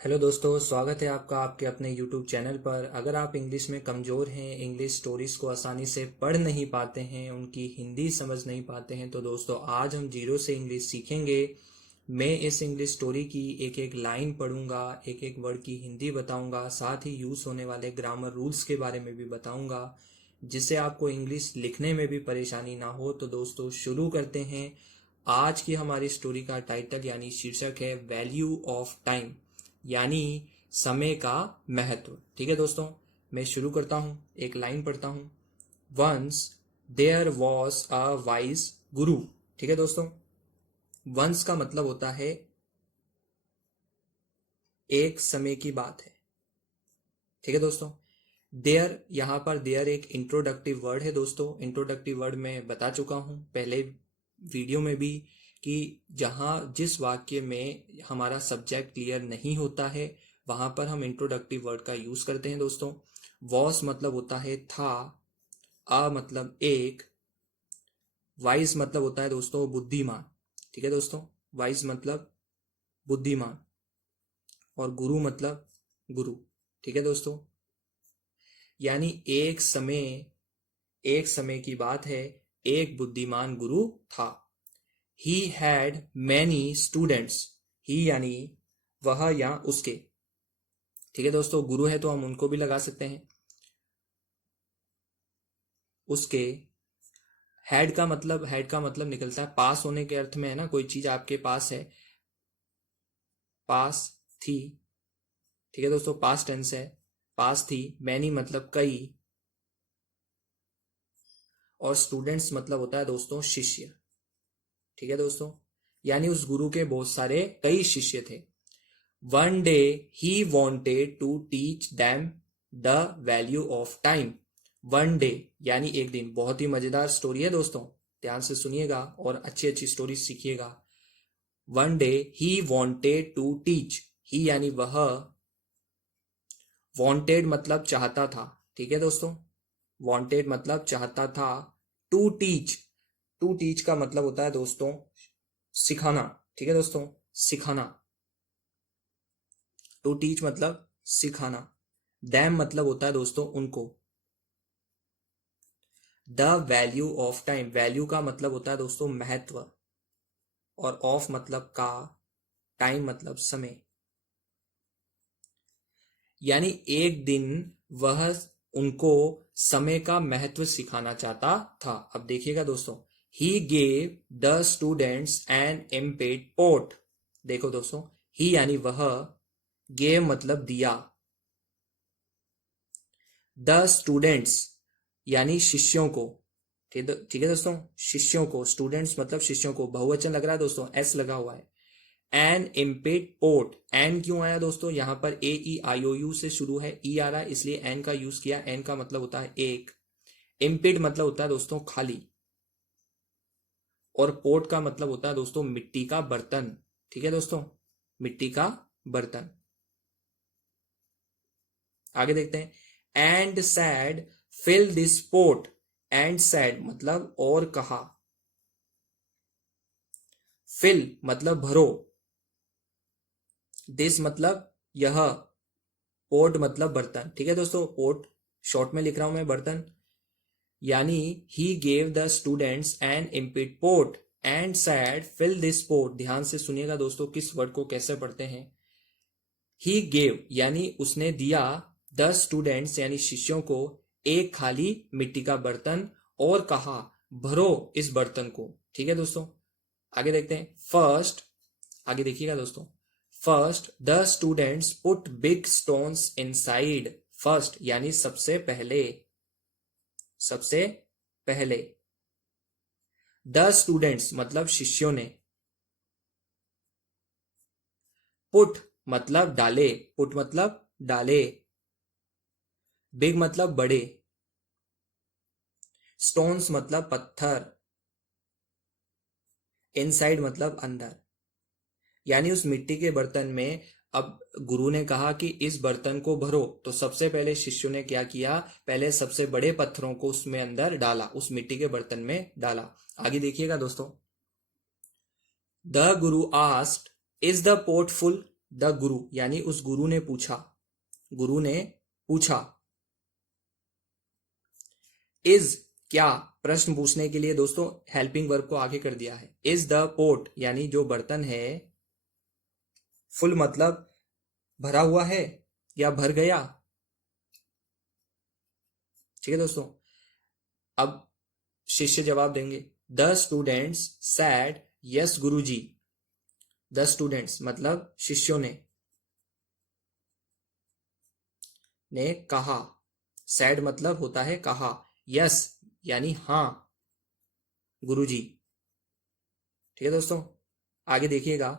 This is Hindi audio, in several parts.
हेलो दोस्तों, स्वागत है आपका आपके अपने यूट्यूब चैनल पर। अगर आप इंग्लिश में कमज़ोर हैं, इंग्लिश स्टोरीज़ को आसानी से पढ़ नहीं पाते हैं, उनकी हिंदी समझ नहीं पाते हैं, तो दोस्तों आज हम जीरो से इंग्लिश सीखेंगे। मैं इस इंग्लिश स्टोरी की एक एक लाइन पढ़ूंगा, एक एक वर्ड की हिंदी बताऊंगा, साथ ही यूज़ होने वाले ग्रामर रूल्स के बारे में भी बताऊंगा, जिससे आपको इंग्लिश लिखने में भी परेशानी ना हो। तो दोस्तों शुरू करते हैं। आज की हमारी स्टोरी का टाइटल यानी शीर्षक है वैल्यू ऑफ टाइम, यानी समय का महत्व। ठीक है दोस्तों, मैं शुरू करता हूं, एक लाइन पढ़ता हूं। Once there was a wise guru. ठीक है दोस्तों, वंस का मतलब होता है एक समय की बात है। ठीक है दोस्तों, देयर, यहां पर देयर एक इंट्रोडक्टिव वर्ड है दोस्तों। इंट्रोडक्टिव वर्ड मैं बता चुका हूं पहले वीडियो में भी कि जहां जिस वाक्य में हमारा सब्जेक्ट क्लियर नहीं होता है वहां पर हम इंट्रोडक्टिव वर्ड का यूज करते हैं दोस्तों। वॉस मतलब होता है था, अ मतलब एक, वाइज मतलब होता है दोस्तों बुद्धिमान। ठीक है दोस्तों, वाइज मतलब बुद्धिमान, और गुरु मतलब गुरु। ठीक है दोस्तों, यानी एक समय की बात है, एक बुद्धिमान गुरु था। He had many students. He यानी वह या उसके। ठीक है दोस्तों, गुरु है तो हम उनको भी लगा सकते हैं। उसके, हैड का मतलब निकलता है पास होने के अर्थ में, है ना, कोई चीज आपके पास है, पास थी। ठीक है दोस्तों, पास टेंस है, पास थी। मैनी मतलब कई, और स्टूडेंट्स मतलब होता है दोस्तों शिष्य। ठीक है दोस्तों, यानी उस गुरु के बहुत सारे कई शिष्य थे। One day he wanted to teach them the value of time. One day यानी एक दिन। बहुत ही मजेदार स्टोरी है दोस्तों, ध्यान से सुनिएगा और अच्छी अच्छी स्टोरी सीखिएगा। One day he wanted to teach, he यानी वह, वॉन्टेड मतलब चाहता था। ठीक है दोस्तों, वॉन्टेड मतलब चाहता था। टू टीच, टू टीच का मतलब होता है दोस्तों सिखाना। ठीक है दोस्तों, सिखाना। टू टीच मतलब सिखाना। दैम मतलब होता है दोस्तों उनको। The value of time, value का मतलब होता है दोस्तों महत्व, और ऑफ मतलब का, टाइम मतलब समय। यानी एक दिन वह उनको समय का महत्व सिखाना चाहता था। अब देखिएगा दोस्तों, he gave the students an empty pot. देखो दोस्तों, ही यानी वह, गेव मतलब दिया, द स्टूडेंट्स यानी शिष्यों को। ठीक है दोस्तों, शिष्यों को, स्टूडेंट्स मतलब शिष्यों को। बहुवचन लग रहा है दोस्तों, एस लगा हुआ है। एन इम्पेड पोर्ट, एन क्यों आया दोस्तों, यहां पर ए ई आई ओ यू से शुरू है, ई आ रहा है इसलिए एन का यूज किया। एन का मतलब होता है एक, इम्पेड मतलब होता है दोस्तों खाली, और पोर्ट का मतलब होता है दोस्तों मिट्टी का बर्तन। ठीक है दोस्तों, मिट्टी का बर्तन। आगे देखते हैं। And said fill this pot. And said मतलब और कहा, फिल मतलब भरो, दिस मतलब यह, पोर्ट मतलब बर्तन। ठीक है दोस्तों, पोर्ट शॉर्ट में लिख रहा हूं मैं, बर्तन। यानी he gave the students an empty pot and said fill this pot. ध्यान से सुनिएगा दोस्तों किस वर्ड को कैसे पढ़ते हैं। ही गेव यानी उसने दिया, द स्टूडेंट्स यानी शिष्यों को, एक खाली मिट्टी का बर्तन, और कहा भरो इस बर्तन को। ठीक है दोस्तों, आगे देखते हैं। फर्स्ट, आगे देखिएगा दोस्तों। First the students put big stones inside. First यानी सबसे पहले, सबसे पहले। द स्टूडेंट्स मतलब शिष्यों ने। पुट मतलब डाले, पुट मतलब डाले। बिग मतलब बड़े। स्टोन्स मतलब पत्थर। इनसाइड मतलब अंदर। यानी उस मिट्टी के बर्तन में, अब गुरु ने कहा कि इस बर्तन को भरो, तो सबसे पहले शिष्यों ने क्या किया, पहले सबसे बड़े पत्थरों को उसमें अंदर डाला, उस मिट्टी के बर्तन में डाला। आगे देखिएगा दोस्तों। The guru asked is the pot full. The guru यानी उस गुरु ने पूछा, गुरु ने पूछा। इज क्या, प्रश्न पूछने के लिए दोस्तों हेल्पिंग वर्ब को आगे कर दिया है। इज द पोट यानी जो बर्तन है, फुल मतलब भरा हुआ है या भर गया। ठीक है दोस्तों, अब शिष्य जवाब देंगे। The students sad yes Guruji. The students मतलब शिष्यों ने कहा। सैड मतलब होता है कहा, यस यानी हाँ गुरुजी। ठीक है दोस्तों, आगे देखिएगा।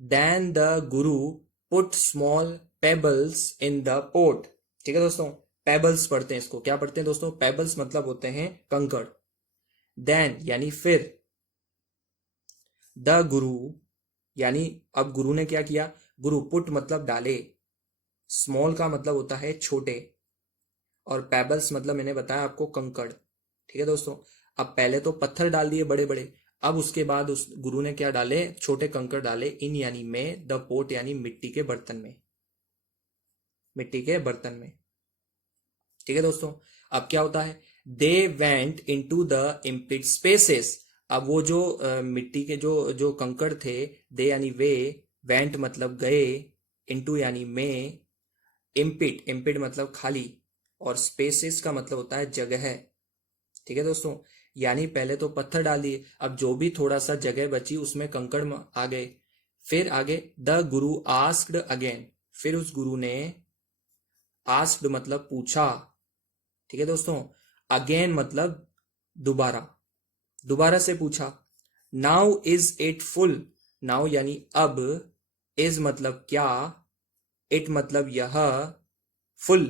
Then the guru put small pebbles in the pot. ठीक है दोस्तों, पेबल्स पढ़ते हैं इसको, क्या पढ़ते हैं दोस्तों, पेबल्स मतलब होते हैं कंकड़। देन यानी फिर, द गुरु यानी अब गुरु ने क्या किया, गुरु पुट मतलब डाले, स्मॉल का मतलब होता है छोटे, और पेबल्स मतलब मैंने बताया आपको कंकड़। ठीक है दोस्तों, अब पहले तो पत्थर डाल दिए बड़े बड़े, अब उसके बाद उस गुरु ने क्या डाले, छोटे कंकड़ डाले। इन यानी में, द पोट यानी मिट्टी के बर्तन में, मिट्टी के बर्तन में। ठीक है दोस्तों, अब क्या होता है, they went into the empty spaces. अब वो जो मिट्टी के जो जो कंकड़ थे, दे यानी वे, वेंट मतलब गए, इनटू यानी में, एम्पिट, एम्पिट मतलब खाली, और स्पेसेस का मतलब होता है जगह। ठीक है दोस्तों, यानी पहले तो पत्थर डाल दिए, अब जो भी थोड़ा सा जगह बची उसमें कंकड़ आ गए। फिर आगे, द गुरु आस्क्ड अगेन, फिर उस गुरु ने, आस्क्ड मतलब पूछा। ठीक है दोस्तों, अगेन मतलब दोबारा, दोबारा से पूछा। Now is it full, now यानी अब, इज मतलब क्या, इट मतलब यह, फुल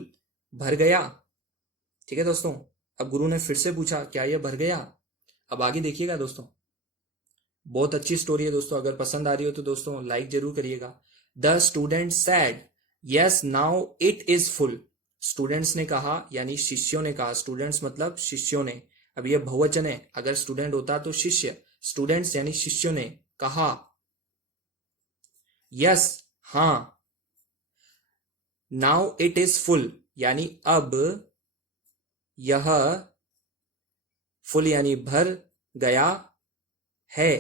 भर गया। ठीक है दोस्तों, अब गुरु ने फिर से पूछा क्या यह भर गया। अब आगे देखिएगा दोस्तों, बहुत अच्छी स्टोरी है दोस्तों, अगर पसंद आ रही हो तो दोस्तों लाइक जरूर करिएगा। The student sad yes now it is full. Students ने कहा यानी शिष्यों ने कहा, स्टूडेंट्स मतलब शिष्यों ने, अब यह बहुवचन है, अगर स्टूडेंट होता तो शिष्य, स्टूडेंट्स यानी शिष्यों ने कहा, यस हाँ, नाउ इट इज फुल यानी अब यह, फुल यानी भर गया है।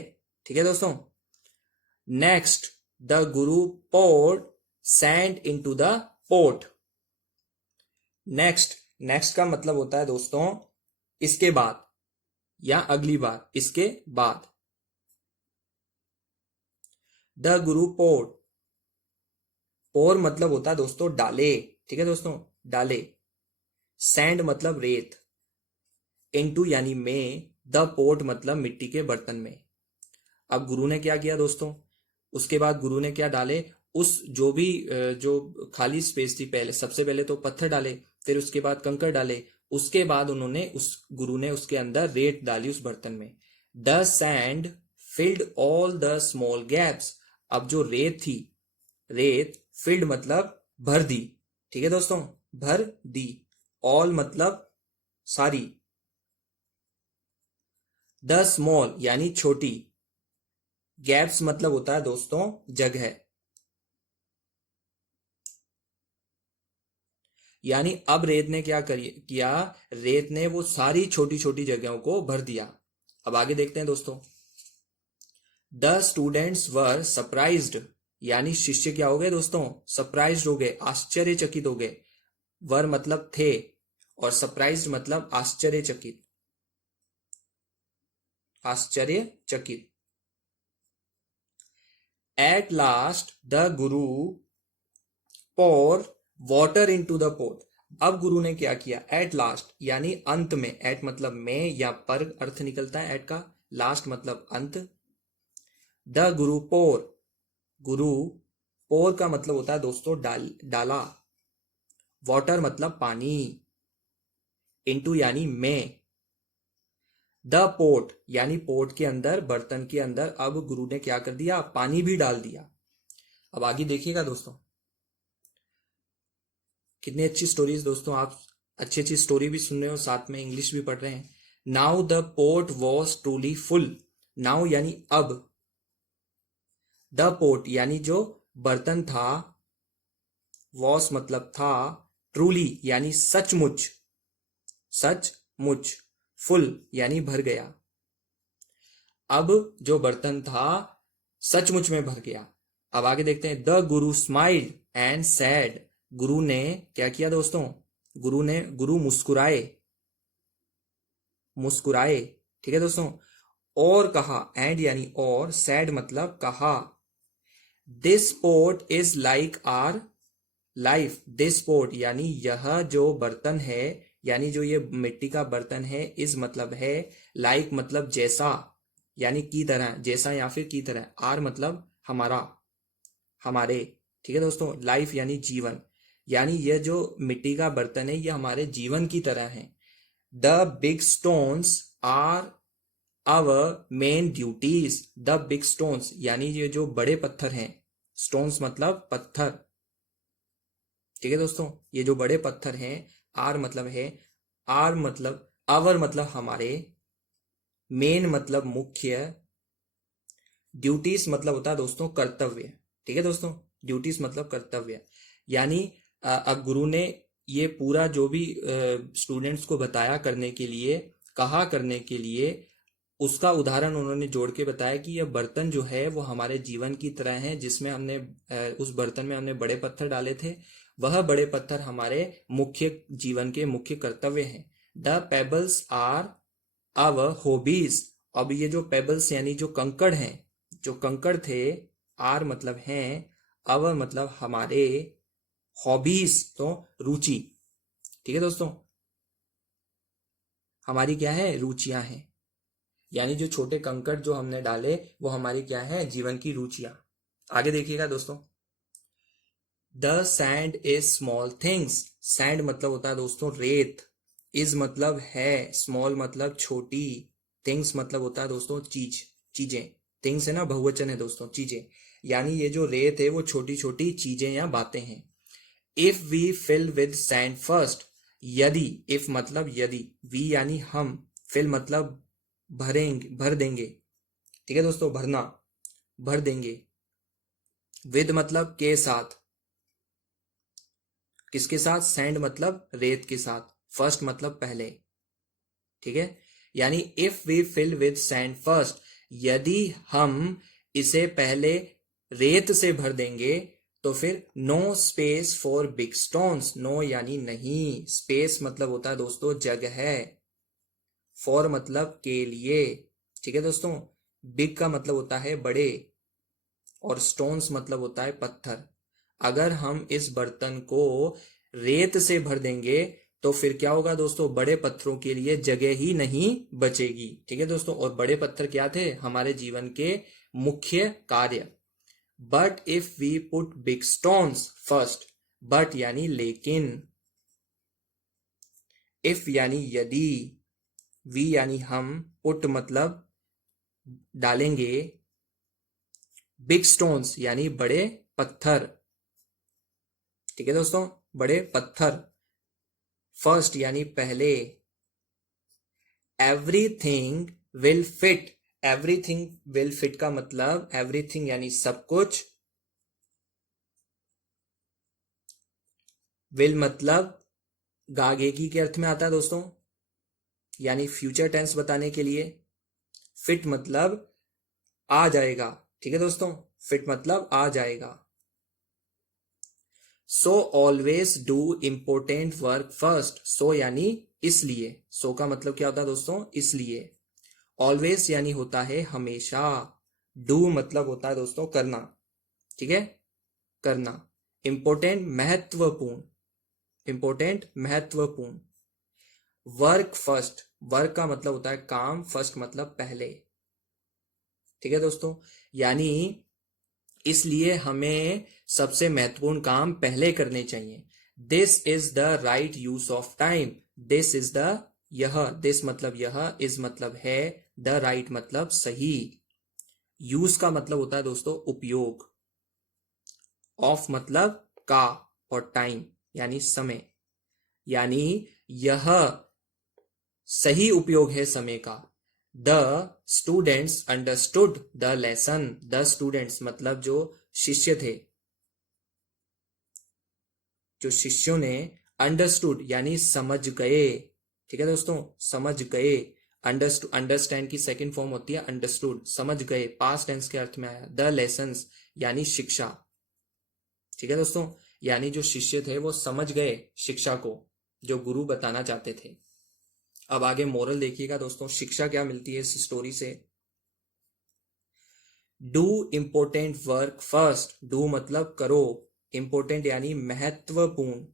ठीक है दोस्तों, next, the guru poured sand into the pot. Next, next का मतलब होता है दोस्तों इसके बाद या अगली बार, इसके बाद। द गुरु पोर्ड, पोर मतलब होता है दोस्तों डाले। ठीक है दोस्तों, डाले। सैंड मतलब रेत, इनटू यानी में, द पोट मतलब मिट्टी के बर्तन में। अब गुरु ने क्या किया दोस्तों, उसके बाद गुरु ने क्या डाले, उस जो भी जो खाली स्पेस थी, पहले सबसे पहले तो पत्थर डाले, फिर उसके बाद कंकड़ डाले, उसके बाद उन्होंने, उस गुरु ने उसके अंदर रेत डाली उस बर्तन में। The sand field all the small gaps. अब जो रेत थी, रेत फिल्ड मतलब भर दी। ठीक है दोस्तों, भर दी। ऑल मतलब सारी। द स्मॉल यानी छोटी, गैप्स मतलब होता है दोस्तों जगह, यानी अब रेत ने क्या किया, रेत ने वो सारी छोटी छोटी जगहों को भर दिया। अब आगे देखते हैं दोस्तों। द स्टूडेंट्स वर सरप्राइज्ड, यानी शिष्य क्या हो गए दोस्तों, सरप्राइज्ड हो गए, आश्चर्यचकित हो गए। वर मतलब थे, और सरप्राइज्ड मतलब आश्चर्यचकित, आश्चर्यचकित। At last the Guru pour water into the pot. अब गुरु ने क्या किया, एट लास्ट यानी अंत में, एट मतलब में या पर अर्थ निकलता है एट का, लास्ट मतलब अंत। द गुरु पोर, गुरु, पोर का मतलब होता है दोस्तों डाला, वाटर मतलब पानी, इनटू यानी में, द पोट यानी पोट के अंदर, बर्तन के अंदर। अब गुरु ने क्या कर दिया, पानी भी डाल दिया। अब आगे देखिएगा दोस्तों, कितनी अच्छी स्टोरीज दोस्तों, आप अच्छी अच्छी स्टोरी भी सुन रहे हो, साथ में इंग्लिश भी पढ़ रहे हैं। Now the pot was truly full, now यानी अब, द पोट यानी जो बर्तन था, वॉस मतलब था, ट्रूली यानी सचमुच, सचमुच, फुल यानी भर गया। अब जो बर्तन था सचमुच में भर गया। अब आगे देखते हैं, the Guru smiled and sad. गुरु ने क्या किया दोस्तों? गुरु मुस्कुराए, मुस्कुराए, ठीक है दोस्तों। और कहा, एंड यानी और, सैड मतलब कहा, this pot is like our life. This pot यानी यह जो बर्तन है, यानी जो ये मिट्टी का बर्तन है, इस मतलब है, लाइक मतलब जैसा, यानी की तरह, जैसा या फिर की तरह, आर मतलब हमारा, हमारे, ठीक है दोस्तों। लाइफ यानी जीवन, यानी यह जो मिट्टी का बर्तन है ये हमारे जीवन की तरह है। The big stones are our main duties. The big stones यानी ये जो बड़े पत्थर हैं, स्टोन्स मतलब पत्थर, ठीक है दोस्तों। ये जो बड़े पत्थर हैं, आर मतलब है, आर मतलब, आवर मतलब हमारे, मेन मतलब मुख्य, ड्यूटीज मतलब होता है दोस्तों कर्तव्य, ठीक है दोस्तों। ड्यूटीज मतलब कर्तव्य, यानी अब गुरु ने ये पूरा जो भी स्टूडेंट्स को बताया करने के लिए, कहा करने के लिए, उसका उदाहरण उन्होंने जोड़ के बताया कि यह बर्तन जो है वो हमारे जीवन की तरह है, जिसमें हमने उस बर्तन में हमने बड़े पत्थर डाले थे, वह बड़े पत्थर हमारे मुख्य जीवन के मुख्य कर्तव्य हैं। The pebbles are our hobbies. अब ये जो पेबल्स यानी जो कंकड़ हैं, जो कंकड़ थे, आर मतलब हैं, आवर मतलब हमारे, हॉबीज तो रुचि, ठीक है दोस्तों। हमारी क्या है? रुचियां हैं, यानी जो छोटे कंकड़ जो हमने डाले वो हमारी क्या है? जीवन की रुचियां। आगे देखिएगा दोस्तों, the sand is small things. Sand मतलब होता है दोस्तों रेत, इज मतलब है, स्मॉल मतलब छोटी, थिंग्स मतलब होता है दोस्तों चीज, चीजें, थिंग्स है ना, बहुवचन है दोस्तों, चीजें, यानी ये जो रेत है वो छोटी छोटी चीजें या बातें हैं। If we fill with sand first. यदि, इफ मतलब यदि, वी यानी हम, फिल मतलब भरेंगे, भर देंगे, ठीक है दोस्तों, भरना, भर देंगे। विद मतलब के साथ, किसके साथ? सैंड मतलब रेत के साथ, फर्स्ट मतलब पहले, ठीक है। यानी if we fill with sand first, यदि हम इसे पहले रेत से भर देंगे तो फिर no space for big stones. No यानी नहीं, स्पेस मतलब होता है दोस्तों जगह, फॉर मतलब के लिए, ठीक है दोस्तों। बिग का मतलब होता है बड़े, और स्टोन्स मतलब होता है पत्थर। अगर हम इस बर्तन को रेत से भर देंगे तो फिर क्या होगा दोस्तों? बड़े पत्थरों के लिए जगह ही नहीं बचेगी, ठीक है दोस्तों। और बड़े पत्थर क्या थे? हमारे जीवन के मुख्य कार्य। But if we put big stones first, but यानी लेकिन, इफ यानी यदि, वी यानी हम, पुट मतलब डालेंगे, बिग स्टोन्स यानी बड़े पत्थर, ठीक है दोस्तों, बड़े पत्थर, फर्स्ट यानी पहले, everything will fit. Everything will fit का मतलब, एवरीथिंग यानी सब कुछ, विल मतलब गागेगी के अर्थ में आता है दोस्तों, यानी फ्यूचर टेंस बताने के लिए। फिट मतलब आ जाएगा, ठीक है दोस्तों, फिट मतलब आ जाएगा। So always do important work first. So यानी इसलिए, सो का मतलब क्या होता है दोस्तों? इसलिए। ऑलवेज यानी होता है हमेशा, डू मतलब होता है दोस्तों करना, ठीक है, करना। इंपोर्टेंट महत्वपूर्ण, इंपोर्टेंट महत्वपूर्ण। वर्क फर्स्ट, वर्क का मतलब होता है काम, फर्स्ट मतलब पहले, ठीक है दोस्तों। यानी इसलिए हमें सबसे महत्वपूर्ण काम पहले करने चाहिए। This is the right use of time. This is the, यह, दिस मतलब यह, इज मतलब है, द राइट मतलब सही। यूज का मतलब होता है दोस्तों उपयोग, ऑफ मतलब का, और टाइम यानी समय, यानी यह सही उपयोग है समय का। The students understood the lesson. The students मतलब जो शिष्य थे, जो शिष्यों ने अंडरस्टूड यानी समझ गए, ठीक है दोस्तों, समझ गए। अंडरस्टैंड की सेकंड फॉर्म होती है अंडरस्टूड, समझ गए, पास्ट टेंस के अर्थ में आया। द लेसन्स यानी शिक्षा, ठीक है दोस्तों, यानी जो शिष्य थे वो समझ गए शिक्षा को जो गुरु बताना चाहते थे। अब आगे मोरल देखिएगा दोस्तों, शिक्षा क्या मिलती है इस स्टोरी से। Do important work first, do मतलब करो, इंपोर्टेंट यानी महत्वपूर्ण,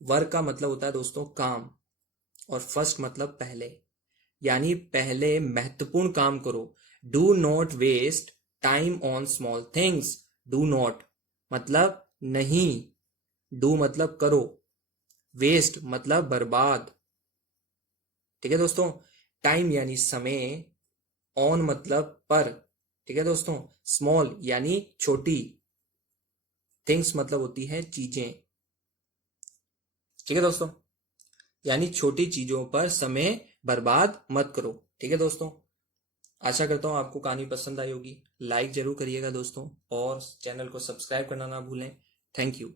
वर्क का मतलब होता है दोस्तों काम, और फर्स्ट मतलब पहले, यानी पहले महत्वपूर्ण काम करो। Do not waste time on small things, do not मतलब नहीं, डू मतलब करो, वेस्ट मतलब बर्बाद, ठीक है दोस्तों, टाइम यानी समय, ऑन मतलब पर, ठीक है दोस्तों, स्मॉल यानी छोटी, थिंग्स मतलब होती है चीजें, ठीक है दोस्तों, यानी छोटी चीजों पर समय बर्बाद मत करो, ठीक है दोस्तों। आशा करता हूँ आपको कहानी पसंद आई होगी, लाइक जरूर करिएगा दोस्तों, और चैनल को सब्सक्राइब करना ना भूलें। Thank you.